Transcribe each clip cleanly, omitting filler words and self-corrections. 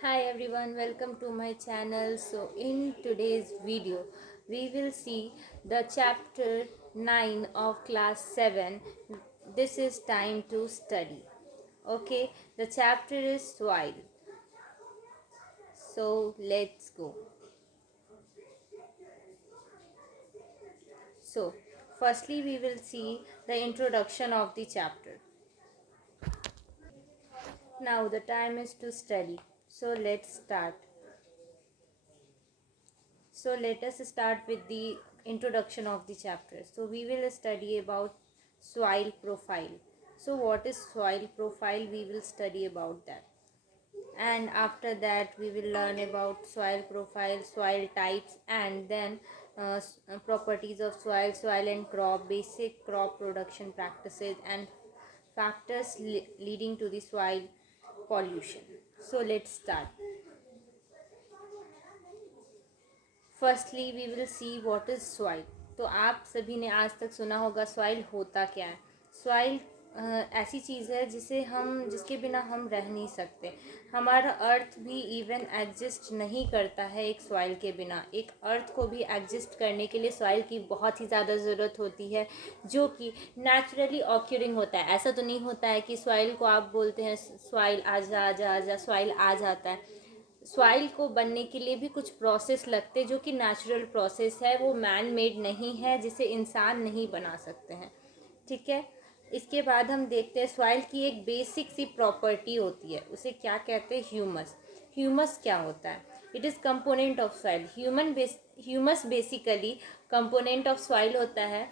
Hi everyone, welcome to my channel. So in today's video we will see the chapter 9 of class 7. This is time to study. Okay, the chapter is soil. So let's go. So firstly we will see the introduction of the chapter. Now the time is to study. So let's start. So let us start with the introduction of the chapter. So we will study about soil profile. So what is soil profile? We will study about that. And after that we will learn about soil profile, soil types, and then properties of soil and crop, basic crop production practices, and factors leading to the soil pollution. So let's start. Firstly we will see what is soil. तो आप सभी ने आज तक सुना होगा soil होता क्या है. सॉइल ऐसी चीज़ है जिसके बिना हम रह नहीं सकते. हमारा अर्थ भी इवन एग्जिस्ट नहीं करता है एक सॉइल के बिना. एक अर्थ को भी एग्जिस्ट करने के लिए सॉइल की बहुत ही ज़्यादा ज़रूरत होती है, जो कि नेचुरली ऑक्यूरिंग होता है. ऐसा तो नहीं होता है कि सॉइल को आप बोलते हैं सॉइल आ जा आ जा आ जा, सॉइल आ जाता है. सॉइल को बनने के लिए भी कुछ प्रोसेस लगते, जो कि नेचुरल प्रोसेस है, वो मैन मेड नहीं है, जिसे इंसान नहीं बना सकते हैं. ठीक है. इसके बाद हम देखते हैं सॉइल की एक बेसिक सी प्रॉपर्टी होती है, उसे क्या कहते हैं, ह्यूमस. ह्यूमस क्या होता है? It is component of soil. Humus basically component of soil होता है.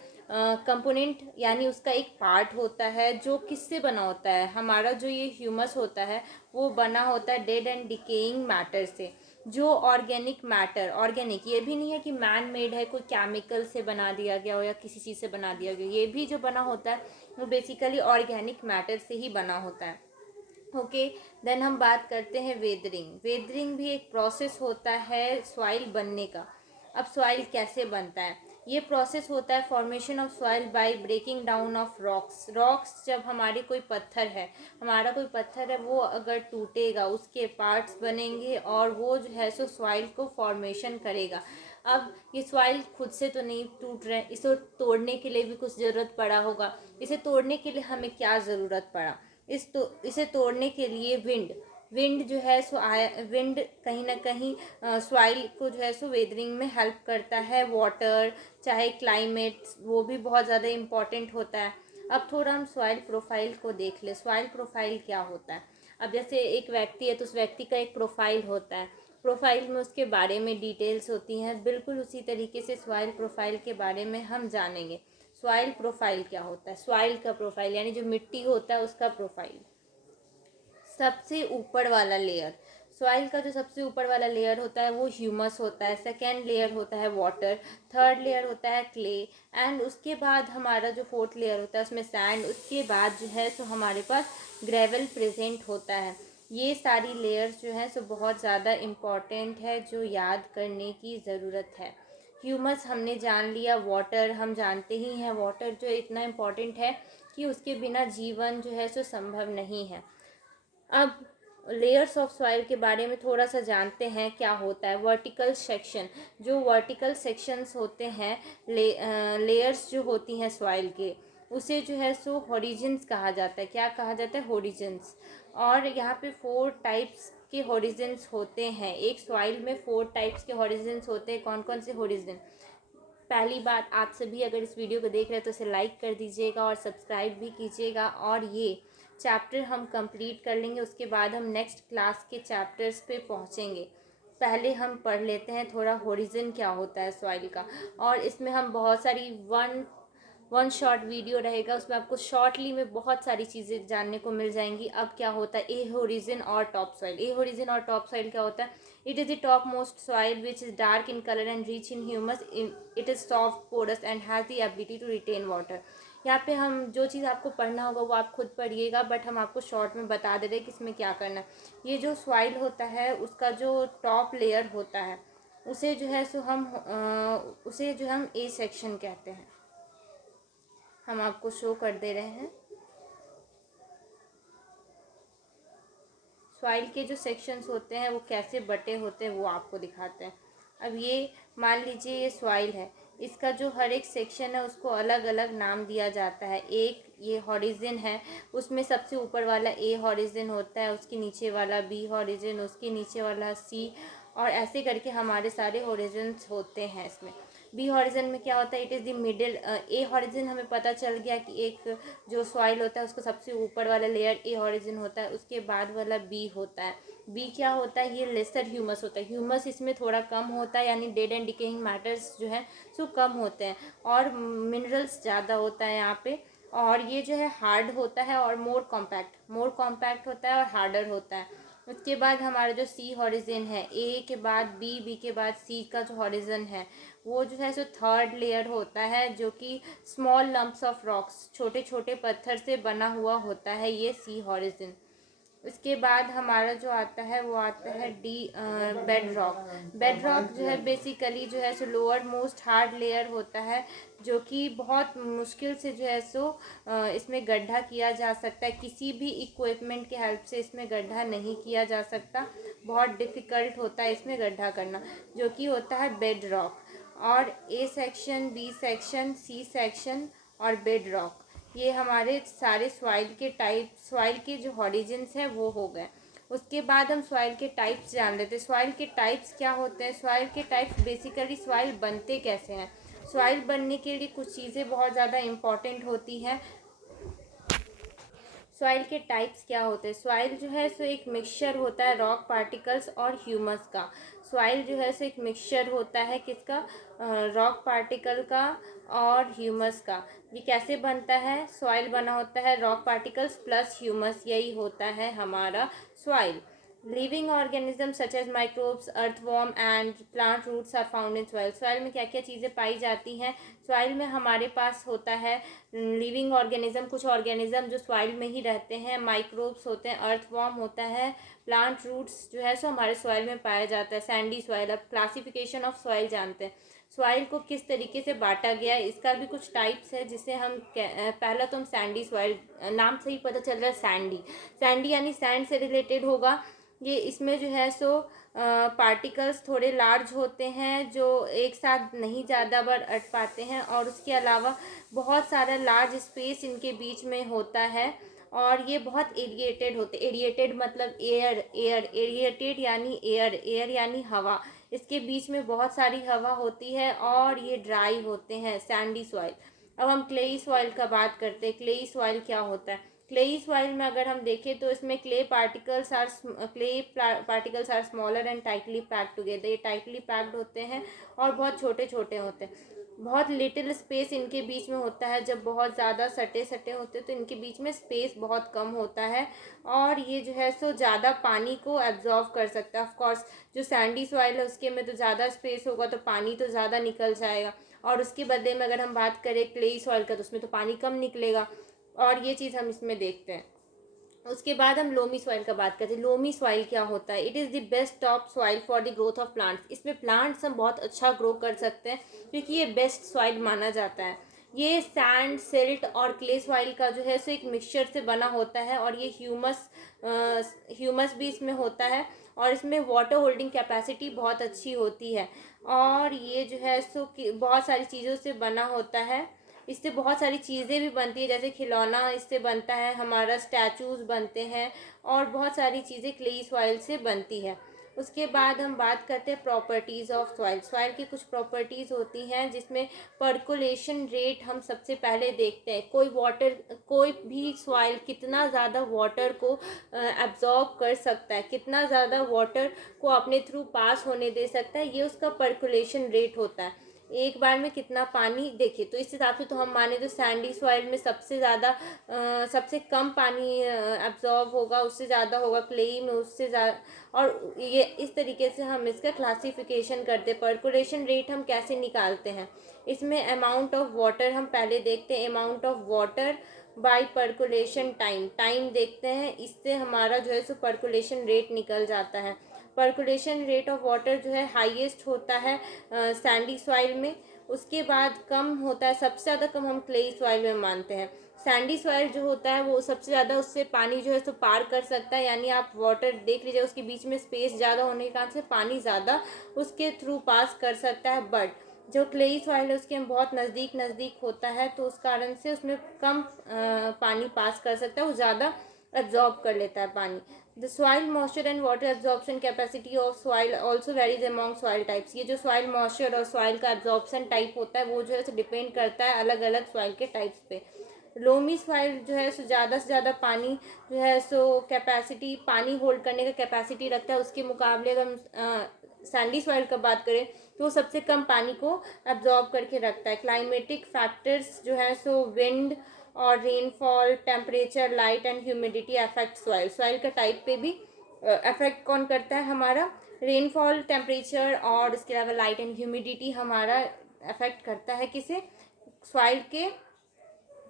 कंपोनेंट यानी उसका एक पार्ट होता है जो किससे बना होता है. हमारा जो ये ह्यूमस होता है वो बना होता है डेड एंड डिकेइंग मैटर से. जो ऑर्गेनिक मैटर, ऑर्गेनिक ये भी नहीं है कि मैन मेड है, कोई केमिकल से बना दिया गया हो या किसी चीज़ से बना दिया गया. ये भी जो बना होता है वो बेसिकली ऑर्गेनिक मैटर से ही बना होता है. ओके. देन हम बात करते हैं वेदरिंग. वेदरिंग भी एक प्रोसेस होता है सॉइल बनने का. अब सॉइल कैसे बनता है? ये प्रोसेस होता है formation of soil by breaking down of rocks. Rocks जब हमारा कोई पत्थर है वो अगर टूटेगा उसके पार्ट्स बनेंगे और वो जो है सो सॉइल को फॉर्मेशन करेगा. अब ये सॉइल खुद से तो नहीं टूट रहे, इसे तोड़ने के लिए भी कुछ ज़रूरत पड़ा होगा. इसे तोड़ने के लिए हमें क्या ज़रूरत पड़ा? इसे तोड़ने के लिए विंड जो है सो विंड कहीं ना कहीं सॉइल को जो है सो वेदरिंग में हेल्प करता है. वाटर, चाहे क्लाइमेट, वो भी बहुत ज़्यादा इम्पॉर्टेंट होता है. अब थोड़ा हम सॉइल प्रोफाइल को देख ले. सॉइल प्रोफाइल क्या होता है? अब जैसे एक व्यक्ति है तो उस व्यक्ति का एक प्रोफाइल होता है. प्रोफाइल में उसके बारे में डिटेल्स होती हैं. बिल्कुल उसी तरीके से सॉइल प्रोफाइल के बारे में हम जानेंगे. सॉइल प्रोफाइल क्या होता है? सॉइल का प्रोफाइल यानी जो मिट्टी होता है उसका प्रोफाइल. सबसे ऊपर वाला लेयर, सॉइल का जो सबसे ऊपर वाला लेयर होता है वो ह्यूमस होता है. सेकेंड लेयर होता है वाटर. थर्ड लेयर होता है क्ले. एंड उसके बाद हमारा जो फोर्थ लेयर होता है उसमें सैंड. उसके बाद जो है सो हमारे पास ग्रेवल प्रेजेंट होता है. ये सारी लेयर्स जो हैं सो बहुत ज़्यादा इम्पॉर्टेंट है, जो याद करने की ज़रूरत है. ह्यूमस हमने जान लिया. वाटर हम जानते ही हैं, वाटर जो इतना इम्पॉर्टेंट है कि उसके बिना जीवन जो है सो संभव नहीं है. अब लेयर्स ऑफ सॉइल के बारे में थोड़ा सा जानते हैं क्या होता है. वर्टिकल सेक्शन, जो वर्टिकल सेक्शंस होते हैं, लेयर्स जो होती हैं सॉइल के, उसे जो है सो हॉरिजन्स कहा जाता है. क्या कहा जाता है? हॉरिजन्स. और यहाँ पे 4 टाइप्स के हॉरिजन्स होते हैं. एक सॉइल में 4 टाइप्स के हॉरिजन्स होते हैं. कौन कौन से हॉरिजन? पहली बात, आप सभी अगर इस वीडियो को देख रहे हैं तो इसे लाइक कर दीजिएगा और सब्सक्राइब भी कीजिएगा. और ये चैप्टर हम कंप्लीट कर लेंगे, उसके बाद हम नेक्स्ट क्लास के चैप्टर्स पे पहुंचेंगे. पहले हम पढ़ लेते हैं थोड़ा हॉरिजन क्या होता है सॉइल का. और इसमें हम बहुत सारी वन शॉर्ट वीडियो रहेगा, उसमें आपको शॉर्टली में बहुत सारी चीज़ें जानने को मिल जाएंगी. अब क्या होता है ए होरिजन और टॉप सॉइल? ए होरिजन और टॉप सॉइल क्या होता है? It is the top most soil which is dark in colour and rich in humus. It is soft porous and has the ability to retain water. यहाँ पे हम जो चीज़ आपको पढ़ना होगा वो आप खुद पढ़िएगा, बट हम आपको शॉर्ट में बता दे रहे हैं कि इसमें क्या करना है. ये जो सॉइल होता है उसका जो टॉप लेयर होता है उसे जो है सो हम ए सेक्शन कहते हैं. हम आपको शो कर दे रहे हैं. सॉइल के जो सेक्शंस होते हैं वो कैसे बटे होते हैं वो आपको दिखाते हैं। अब ये मान लीजिए ये सॉइल है, इसका जो हर एक सेक्शन है उसको अलग अलग नाम दिया जाता है। एक ये हॉरिज़न है, उसमें सबसे ऊपर वाला ए हॉरिज़न होता है, उसके नीचे वाला बी हॉरिज़न, उसके नीचे वाला सी, और ऐसे करके हमारे सारे हॉरिज़न्स होते हैं। इसमें बी हॉरिज़न में क्या होता है, it is the middle. A horizon हमें पता चल गया कि एक जो सॉइल होता है उसको सबसे ऊपर वाला लेयर ए हॉरिज़न होता है, उसके बाद वाला बी होता है। बी क्या होता है, ये लेसर ह्यूमस होता है। ह्यूमस इसमें थोड़ा कम होता है, यानी डेड एंड डिकेइंग मैटर्स जो है सो कम होते हैं, और मिनरल्स ज़्यादा होता है यहाँ पे। और ये जो है हार्ड होता है और मोर कॉम्पैक्ट होता है और हार्डर होता है। उसके बाद हमारा जो सी हॉरिज़न है, ए के बाद बी, बी के बाद सी का जो हॉरिज़न है वो जो है सो थर्ड लेयर होता है, जो कि स्मॉल लम्प्स ऑफ रॉक्स, छोटे छोटे पत्थर से बना हुआ होता है ये सी हॉरिज़न। उसके बाद हमारा जो आता है वो आता है बेड रॉक। बेड रॉक जो है बेसिकली जो है सो लोअर मोस्ट हार्ड लेयर होता है, जो कि बहुत मुश्किल से जो है सो इसमें गड्ढा किया जा सकता है। किसी भी इक्विपमेंट के हेल्प से इसमें गड्ढा नहीं किया जा सकता, बहुत डिफ़िकल्ट होता है इसमें गड्ढा करना, जो कि होता है बेड रॉक। और A section, B section, C section और बेड रॉक, ये हमारे सारे सॉइल के टाइप, सॉइल के जो हॉरिजन्स हैं वो हो गए। उसके बाद हम सॉइल के टाइप्स जान लेते हैं। सॉइल के टाइप्स क्या होते हैं, सॉइल के टाइप्स बेसिकली सॉइल बनते कैसे हैं। सॉइल बनने के लिए कुछ चीज़ें बहुत ज़्यादा इम्पॉर्टेंट होती हैं। सॉइल के टाइप्स क्या होते हैं, सॉइल जो है सो एक मिक्सचर होता है रॉक पार्टिकल्स और ह्यूमस का। सॉइल जो है सो एक मिक्सचर होता है किसका, रॉक पार्टिकल का और ह्यूमस का। ये कैसे बनता है, सॉइल बना होता है रॉक पार्टिकल्स प्लस ह्यूमस, यही होता है हमारा soil. Living organism such as microbes, earthworm and plant roots are found in soil. Soil में क्या क्या चीज़ें पाई जाती हैं, सॉइल में हमारे पास होता है लिविंग ऑर्गेनिज्म, कुछ ऑर्गेनिज्म जो सॉइल में ही रहते हैं, माइक्रोब्स होते हैं, अर्थवॉर्म होता है, प्लांट रूट्स जो है सो हमारे सॉइल में पाया जाता है। सैंडी सॉइल, अब क्लासिफिकेशन ऑफ सॉइल जानते हैं। सॉइल को किस तरीके से बांटा गया है, इसका भी कुछ टाइप्स है, जिसे हम पहला तो हम सैंडी सॉइल, नाम से ही पता चल रहा है सैंडी। सैंडी यानी सैंड से रिलेटेड होगा। ये इसमें जो है सो पार्टिकल्स थोड़े लार्ज होते हैं, जो एक साथ नहीं ज़्यादा बार अट पाते हैं, और उसके अलावा बहुत सारा लार्ज स्पेस इनके बीच में होता है, और ये बहुत एरिएटेड होते। एरिएटेड मतलब एरिएटेड यानी एयर यानी हवा, इसके बीच में बहुत सारी हवा होती है, और ये ड्राई होते हैं, सैंडी सॉइल। अब हम क्लेई सॉइल का बात करते हैं। क्लेई सॉइल क्या होता है, क्लेई सॉइल में अगर हम देखें तो इसमें clay particles are smaller and tightly packed together. ये टाइटली पैक्ड होते हैं और बहुत छोटे छोटे होते हैं, बहुत लिटिल स्पेस इनके बीच में होता है। जब बहुत ज़्यादा सटे सटे होते हैं तो इनके बीच में स्पेस बहुत कम होता है, और ये जो है सो ज़्यादा पानी को एब्जॉर्व कर सकता है। ऑफ कोर्स जो सैंडी सॉइल है उसके में तो ज़्यादा स्पेस होगा तो पानी तो ज़्यादा निकल जाएगा, और उसके बदले में अगर हम बात करें क्लेई सॉइल का तो उसमें तो पानी कम निकलेगा, और ये चीज़ हम इसमें देखते हैं। उसके बाद हम लोमी सॉइल का बात करते हैं। लोमी सॉइल क्या होता है, it is the best top soil for the growth of plants. इसमें प्लांट्स हम बहुत अच्छा ग्रो कर सकते हैं, क्योंकि ये बेस्ट सॉइल माना जाता है। ये सैंड, सिल्ट और क्ले सॉइल का जो है सो एक मिक्सचर से बना होता है, और ये ह्यूमस भी इसमें होता है, और इसमें वाटर होल्डिंग कैपेसिटी बहुत अच्छी होती है, और ये जो है सो बहुत सारी चीज़ों से बना होता है। इससे बहुत सारी चीज़ें भी बनती है, जैसे खिलौना इससे बनता है, हमारा स्टैचूज़ बनते हैं, और बहुत सारी चीज़ें क्लेई सॉइल से बनती है। उसके बाद हम बात करते हैं प्रॉपर्टीज़ ऑफ सॉइल। सॉइल की कुछ प्रॉपर्टीज़ होती हैं, जिसमें पर्कुलेशन रेट हम सबसे पहले देखते हैं। कोई भी सॉइल कितना ज़्यादा वाटर को एब्जॉर्ब कर सकता है, कितना ज़्यादा वाटर को अपने थ्रू पास होने दे सकता है, ये उसका पर्कुलेशन रेट होता है। एक बार में कितना पानी, देखिए तो इस हिसाब से तो हम माने तो सैंडी सॉइल में सबसे ज़्यादा सबसे कम पानी एब्जॉर्ब होगा, उससे ज़्यादा होगा क्लेई में, उससे ज़्यादा, और ये इस तरीके से हम इसका क्लासिफिकेशन करते हैं। पर्कुलेशन रेट हम कैसे निकालते हैं, इसमें अमाउंट ऑफ वाटर हम पहले देखते हैं, amount of water bye percolation time देखते हैं, इससे हमारा जो है सो पर्कुलेशन रेट निकल जाता है। पर्कुलेशन रेट ऑफ वाटर जो है हाईएस्ट होता है सैंडी सॉइल में, उसके बाद कम होता है, सबसे ज़्यादा कम हम क्लेई सॉइल में मानते हैं। सैंडी सॉइल जो होता है वो सबसे ज़्यादा, उससे पानी जो है तो पार कर सकता है, यानी आप वाटर देख लीजिए, उसके बीच में स्पेस ज़्यादा होने के कारण से पानी ज़्यादा उसके थ्रू पास कर सकता है। बट जो क्लेई सॉइल है उसके बहुत नज़दीक नज़दीक होता है, तो उस कारण से उसमें कम पानी पास कर सकता है, वो ज़्यादा एब्जॉर्ब कर लेता है पानी। The soil moisture and water absorption capacity of soil also varies among soil types. ये जो सॉइल मॉइस्चर और सॉइल का एब्जॉर्प्शन टाइप होता है वो जो है डिपेंड करता है अलग अलग सॉइल के टाइप्स पे। लोमी सॉइल जो है सो ज़्यादा से ज़्यादा पानी जो है सो कैपेसिटी, पानी होल्ड करने का कैपेसिटी रखता है। उसके मुकाबले अगर हम सैंडी सॉइल का बात करें तो वो सबसे कम पानी को एब्जॉर्ब करके रखता है। क्लाइमेटिक फैक्टर्स जो है सो विंड और rainfall, temperature, light and humidity affect soil. Soil का टाइप पे भी अफेक्ट कौन करता है हमारा, रेनफॉल, टेम्परेचर और इसके अलावा लाइट एंड ह्यूमिडिटी हमारा अफेक्ट करता है किसे, सॉइल के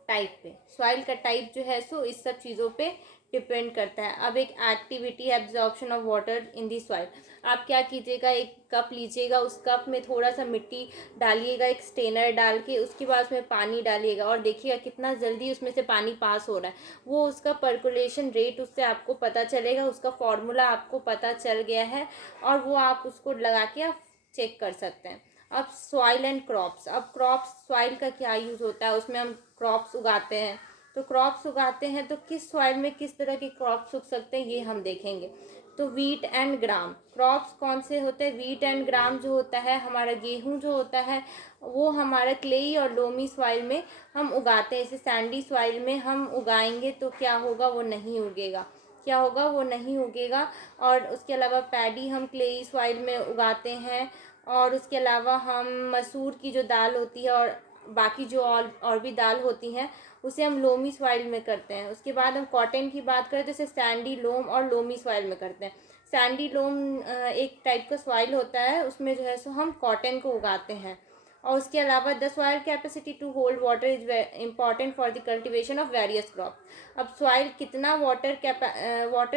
टाइप पे। सॉइल का टाइप जो है सो इस सब चीज़ों पे डिपेंड करता है। अब एक एक्टिविटी है absorption of water in the soil. आप क्या कीजिएगा, एक कप लीजिएगा, उस कप में थोड़ा सा मिट्टी डालिएगा, एक स्टेनर डाल के, उसके बाद उसमें पानी डालिएगा और देखिएगा कितना जल्दी उसमें से पानी पास हो रहा है। वो उसका पर्कुलेशन रेट उससे आपको पता चलेगा, उसका फॉर्मूला आपको पता चल गया है और वो आप उसको लगा के आप चेक कर सकते हैं। अब सॉइल एंड क्रॉप्स। अब क्रॉप्स, सॉइल का क्या यूज़ होता है, उसमें हम क्रॉप्स उगाते हैं। तो क्रॉप्स उगाते हैं तो किस सॉइल में किस तरह के क्रॉप्स उग सकते हैं ये हम देखेंगे। तो वीट एंड ग्राम क्रॉप्स कौन से होते हैं। वीट एंड ग्राम जो होता है हमारा गेहूं जो होता है वो हमारा क्लेई और लोमी सॉइल में हम उगाते हैं। इसे सैंडी सॉइल में हम उगाएंगे तो क्या होगा, वो नहीं उगेगा। क्या होगा, वो नहीं उगेगा। और उसके अलावा पैडी हम क्लेई सॉइल में उगाते हैं। और उसके अलावा हम मसूर की जो दाल होती है और बाकी जो और भी दाल होती हैं उसे हम लोमी सॉइल में करते हैं। उसके बाद हम कॉटन की बात करें तो इसे सैंडी लोम और लोमी सॉइल में करते हैं। सैंडी लोम एक टाइप का सॉइल होता है, उसमें जो है सो हम कॉटन को उगाते हैं। और उसके अलावा the soil capacity to hold water is important for the cultivation of various crop. अब सॉइल कितना वाटर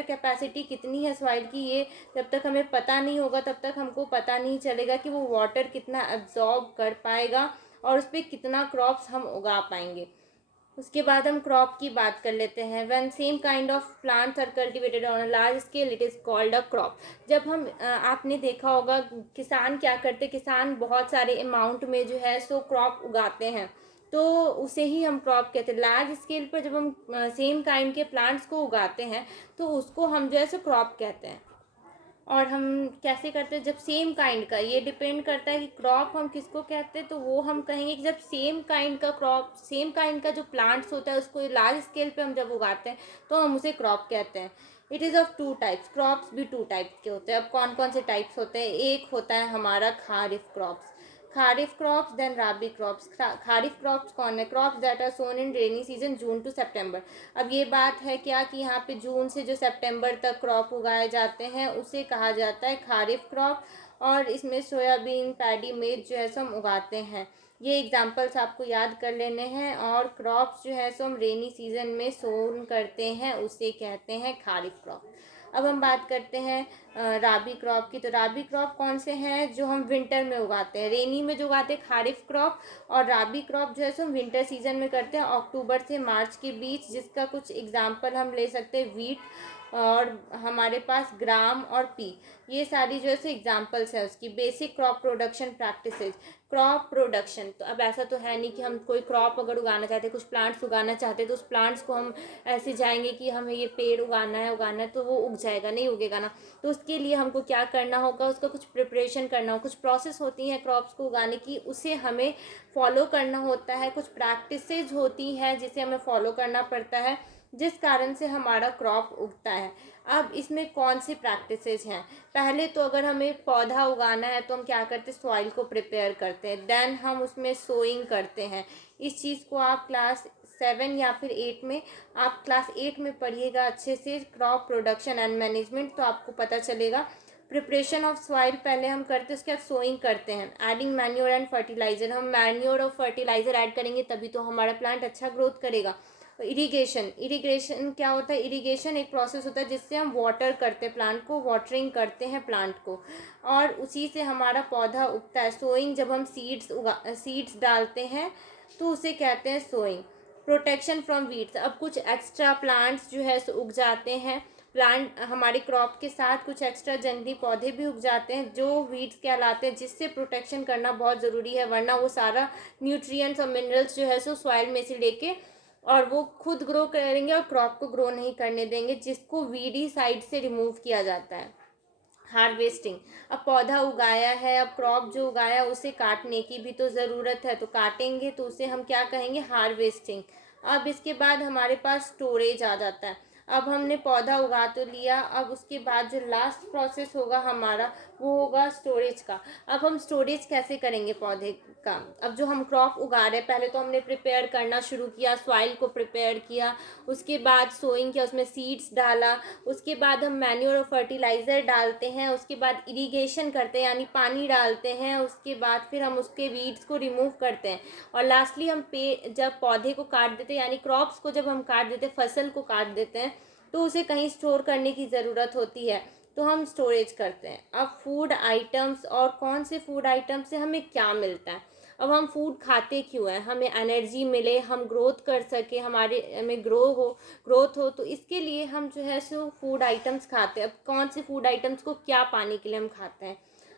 कैपेसिटी कितनी है सॉइल की, ये जब तक हमें पता नहीं होगा तब तक हमको पता नहीं चलेगा कि वो वाटर कितना एब्जॉर्ब कर पाएगा और उस पर कितना क्रॉप्स हम उगा पाएंगे। उसके बाद हम क्रॉप की बात कर लेते हैं। When same kind of plants are cultivated on a large scale it is called a crop. जब हम आपने देखा होगा किसान क्या करते, किसान बहुत सारे अमाउंट में जो है सो क्रॉप उगाते हैं, तो उसे ही हम क्रॉप कहते हैं। लार्ज स्केल पर जब हम सेम काइंड के प्लांट्स को उगाते हैं तो उसको हम जो है सो क्रॉप कहते हैं। और हम कैसे करते हैं, जब सेम काइंड का, ये डिपेंड करता है कि क्रॉप हम किसको कहते हैं। तो वो हम कहेंगे कि जब सेम काइंड का क्रॉप, सेम काइंड का जो प्लांट्स होता है उसको लार्ज स्केल पे हम जब उगाते हैं तो हम उसे क्रॉप कहते हैं। It is of two types. Crops भी टू टाइप के होते हैं। अब कौन कौन से टाइप्स होते हैं, एक होता है हमारा kharif crops, kharif crops, then rabi crops. Kharif crops कौन है, crops that are sown in rainy season June to September. अब ये बात है क्या कि यहाँ पे जून से जो सितंबर तक क्रॉप उगाए जाते हैं उसे कहा जाता है खारिफ क्रॉप। और इसमें सोयाबीन, पैडी, मेज जो है सो हम उगाते हैं। ये एग्जाम्पल्स आपको याद कर लेने हैं। और क्रॉप्स जो है सो हम रेनी सीजन में सोन करते हैं उसे कहते हैं खारिफ क्रॉप। अब हम बात करते हैं राबी क्रॉप की। तो राबी क्रॉप कौन से हैं, जो हम विंटर में उगाते हैं। रेनी में जो उगाते हैं खारिफ क्रॉप, और राबी क्रॉप जो है सो हम विंटर सीजन में करते हैं अक्टूबर से मार्च के बीच। जिसका कुछ एग्जाम्पल हम ले सकते हैं वीट, और हमारे पास ग्राम और पी। ये सारी जो है सो एग्जाम्पल्स है उसकी। Basic crop production practices. Crop production, तो अब ऐसा तो है नहीं कि हम कोई क्रॉप अगर उगाना चाहते हैं, कुछ प्लांट्स उगाना चाहते हैं तो उस प्लांट्स को हम ऐसे जाएंगे कि हमें ये पेड़ उगाना है तो वो उग जाएगा, नहीं उगेगा ना। तो उसके लिए हमको क्या करना होगा, उसका कुछ प्रिपरेशन करना होगा, कुछ प्रोसेस होती हैं क्रॉप्स को उगाने की, उसे हमें फॉलो करना होता है। कुछ प्रैक्टिसेज होती हैं जिसे हमें फॉलो करना पड़ता है, जिस कारण से हमारा क्रॉप उगता है। अब इसमें कौन सी प्रैक्टिसेज हैं, पहले तो अगर हमें पौधा उगाना है तो हम क्या करते हैं, सॉइल को प्रिपेयर करते हैं, देन हम उसमें सोइंग करते हैं। इस चीज़ को आप क्लास 7 या फिर 8 में, आप क्लास 8 में पढ़िएगा अच्छे से क्रॉप प्रोडक्शन एंड मैनेजमेंट, तो आपको पता चलेगा। प्रिपरेशन ऑफ सॉइल पहले हम करते हैं, उसके बाद सोइंग करते हैं। एडिंग मैन्योर एंड फर्टिलाइजर, हम मैन्योर और फर्टिलाइजर ऐड करेंगे तभी तो हमारा प्लांट अच्छा ग्रोथ करेगा। इरिगेशन क्या होता है? इरिगेशन एक प्रोसेस होता है जिससे हम वाटर करते हैं प्लांट को, वाटरिंग करते हैं प्लांट को, और उसी से हमारा पौधा उगता है। सोइंग, जब हम सीड्स डालते हैं तो उसे कहते हैं सोइंग। प्रोटेक्शन फ्रॉम वीड्स, अब कुछ एक्स्ट्रा प्लांट्स जो है सो उग जाते हैं, प्लांट हमारे क्रॉप के साथ कुछ एक्स्ट्रा जंगली पौधे भी उग जाते हैं जो वीड्स कहलाते हैं, जिससे प्रोटेक्शन करना बहुत ज़रूरी है, वरना वो सारा न्यूट्रिएंट्स और मिनरल्स जो है सो सॉइल में से लेके और वो खुद ग्रो करेंगे और क्रॉप को ग्रो नहीं करने देंगे, जिसको वीडी साइड से रिमूव किया जाता है। हार्वेस्टिंग, अब पौधा उगाया है, अब क्रॉप जो उगाया उसे काटने की भी तो ज़रूरत है, तो काटेंगे तो उसे हम क्या कहेंगे? हार्वेस्टिंग। अब इसके बाद हमारे पास स्टोरेज आ जाता है। अब हमने पौधा उगा तो लिया, अब उसके बाद जो लास्ट प्रोसेस होगा हमारा वो होगा स्टोरेज का। अब हम स्टोरेज कैसे करेंगे पौधे का? अब जो हम क्रॉप उगा रहे हैं, पहले तो हमने प्रिपेयर करना शुरू किया, सॉइल को प्रिपेयर किया, उसके बाद सोइंग किया, उसमें सीड्स डाला, उसके बाद हम मैन्योर और फर्टिलाइज़र डालते हैं, उसके बाद इरिगेशन करते हैं यानी पानी डालते हैं, उसके बाद फिर हम उसके वीड्स को रिमूव करते हैं, और लास्टली हम जब पौधे को काट देते हैं यानी क्रॉप्स को जब हम काट देते हैं, फसल को काट देते हैं, तो उसे कहीं स्टोर करने की ज़रूरत होती है, तो हम स्टोरेज करते हैं। अब फूड आइटम्स, और कौन से फूड आइटम से हमें क्या मिलता है? अब हम फूड खाते क्यों हैं? हमें एनर्जी मिले, हम ग्रोथ कर सके, हमारे हमें ग्रोथ हो, तो इसके लिए हम जो है सो फूड आइटम्स खाते हैं। अब कौन से फूड आइटम्स को क्या पाने के लिए हम खाते हैं?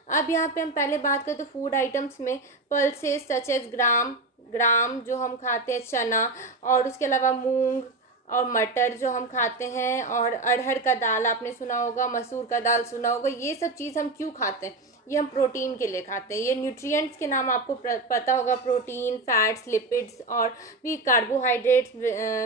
अब यहाँ पे हम पहले बात करें तो फूड आइटम्स में पल्सेस सच एज ग्राम जो हम खाते हैं, चना, और उसके अलावा मूंग और मटर जो हम खाते हैं, और अरहर का दाल आपने सुना होगा, मसूर का दाल सुना होगा। ये सब चीज़ हम क्यों खाते हैं? ये हम प्रोटीन के लिए खाते हैं। ये न्यूट्रिएंट्स के नाम आपको पता होगा, प्रोटीन, फैट्स, लिपिड्स और भी कार्बोहाइड्रेट्स,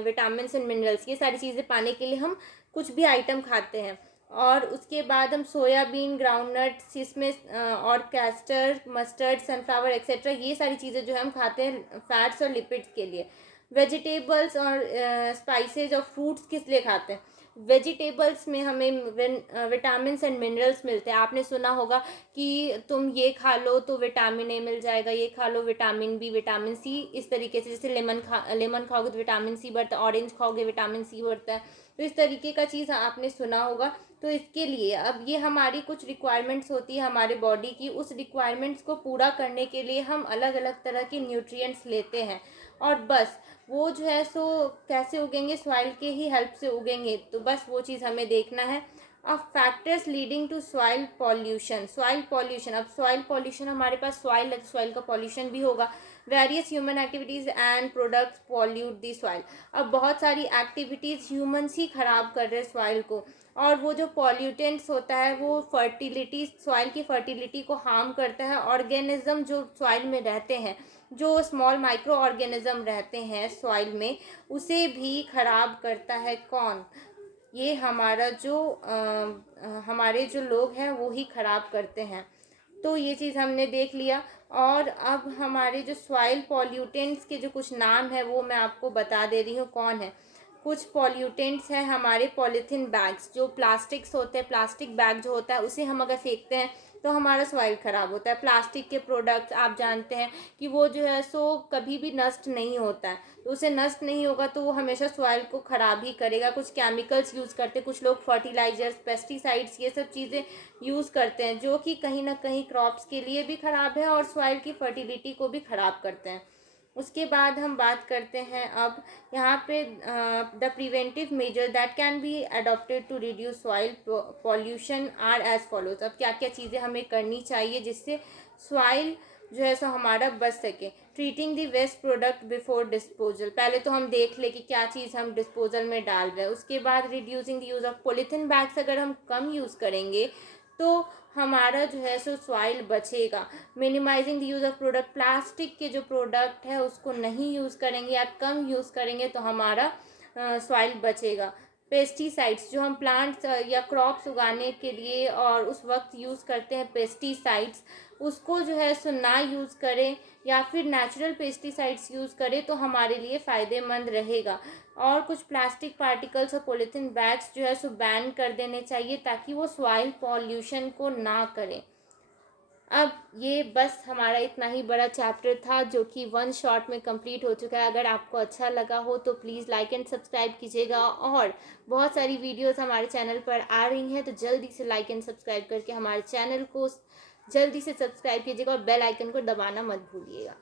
विटामिन एंड मिनरल्स, ये सारी चीज़ें पाने के लिए हम कुछ भी आइटम खाते हैं। और उसके बाद हम सोयाबीन, ग्राउंडनट, इसमें और कैस्टर, मस्टर्ड, सनफ्लावर एक्सेट्रा, ये सारी चीज़ें जो है हम खाते हैं फैट्स और लिपिड्स के लिए। वेजिटेबल्स और स्पाइसेज और फ्रूट्स किस लिए खाते हैं? वेजिटेबल्स में हमें विटामिन एंड मिनरल्स मिलते हैं। आपने सुना होगा कि तुम ये खा लो तो विटामिन ए मिल जाएगा, ये खा लो विटामिन बी, विटामिन सी, इस तरीके से। जैसे लेमन खाओगे तो विटामिन सी बढ़ता है, ऑरेंज खाओगे विटामिन सी बढ़ता है, तो इस तरीके का चीज़ आपने सुना होगा। तो इसके लिए अब ये हमारी कुछ रिक्वायरमेंट्स होती है हमारे बॉडी की, उस रिक्वायरमेंट्स को पूरा करने के लिए हम अलग अलग तरह के न्यूट्रिएंट्स लेते हैं, और बस वो जो है सो कैसे उगेंगे? सॉइल के ही हेल्प से उगेंगे, तो बस वो चीज़ हमें देखना है। अब factors leading to soil pollution, अब सॉइल पॉल्यूशन, हमारे पास सॉइल है तो सॉइल का पॉल्यूशन भी होगा। Various human activities and products pollute the soil, अब बहुत सारी एक्टिविटीज़ ह्यूमंस ही ख़राब कर रहे हैं सॉइल को, और वो जो पॉल्यूटेंट्स होता है वो सॉइल की फर्टिलिटी को हार्म करता है। ऑर्गेनिज्म जो सॉइल में रहते हैं, जो स्मॉल माइक्रो ऑर्गेनिज्म रहते हैं सॉइल में, उसे भी ख़राब करता है। कौन? ये हमारे जो लोग हैं वो ही ख़राब करते हैं। तो ये चीज़ हमने देख लिया। और अब हमारे जो सॉइल पॉल्यूटेंट्स के जो कुछ नाम है वो मैं आपको बता दे रही हूँ कौन है। कुछ पॉल्यूटेंट्स हैं हमारे पॉलीथीन बैग्स, जो प्लास्टिक्स होते हैं, प्लास्टिक बैग जो होता है उसे हम अगर फेंकते हैं तो हमारा सॉइल ख़राब होता है। प्लास्टिक के प्रोडक्ट्स आप जानते हैं कि वो जो है सो कभी भी नष्ट नहीं होता है, तो उसे नष्ट नहीं होगा तो वो हमेशा सॉइल को ख़राब ही करेगा। कुछ केमिकल्स यूज़ करते हैं कुछ लोग, फर्टिलाइजर्स, पेस्टिसाइड्स, ये सब चीज़ें यूज़ करते हैं जो कि कहीं ना कहीं क्रॉप्स के लिए भी ख़राब है और सॉइल की फर्टिलिटी को भी ख़राब करते हैं। उसके बाद हम बात करते हैं अब यहाँ पे the preventive measure that can be adopted to reduce soil pollution are as follows. अब क्या क्या चीज़ें हमें करनी चाहिए जिससे सॉइल जो है सो हमारा बच सके। Treating the waste product before disposal, पहले तो हम देख ले कि क्या चीज़ हम डिस्पोजल में डाल रहे हैं। उसके बाद reducing the use of polythene bags, अगर हम कम यूज़ करेंगे तो हमारा जो है सो सॉइल बचेगा। Minimizing the use of product, plastic के जो प्रोडक्ट है उसको नहीं यूज़ करेंगे या कम यूज़ करेंगे तो हमारा सॉइल बचेगा। पेस्टिसाइड्स, जो हम प्लांट्स या क्रॉप्स उगाने के लिए और उस वक्त यूज़ करते हैं पेस्टिसाइड्स, उसको जो है सो ना यूज़ करें या फिर नेचुरल पेस्टिसाइड्स यूज़ करें तो हमारे लिए फ़ायदेमंद रहेगा। और कुछ प्लास्टिक पार्टिकल्स और पॉलीथीन बैग्स जो है सो बैन कर देने चाहिए ताकि वो सॉइल पॉल्यूशन को ना करें। अब ये बस हमारा इतना ही बड़ा चैप्टर था जो कि वन शॉट में कंप्लीट हो चुका है। अगर आपको अच्छा लगा हो तो प्लीज़ लाइक एंड सब्सक्राइब कीजिएगा, और बहुत सारी वीडियोस हमारे चैनल पर आ रही हैं, तो जल्दी से लाइक एंड सब्सक्राइब करके हमारे चैनल को जल्दी से सब्सक्राइब कीजिएगा और बेल आइकन को दबाना मत भूलिएगा।